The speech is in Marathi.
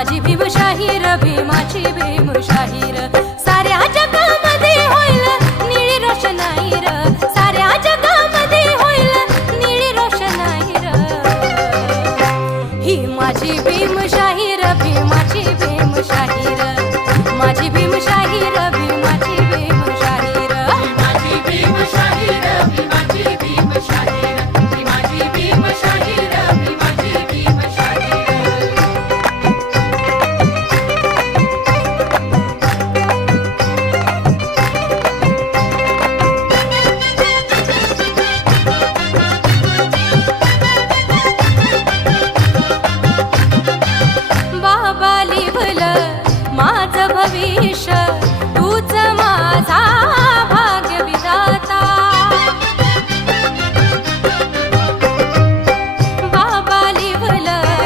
माझी भीमशाही र भीमाची भीमशाही र साऱ्या जगामध्ये होईल निळी रोषणाई र साऱ्या जगामध्ये होईल निळी रोषणाई र ही माझी भीमशाही र भीमाची भीमशाही र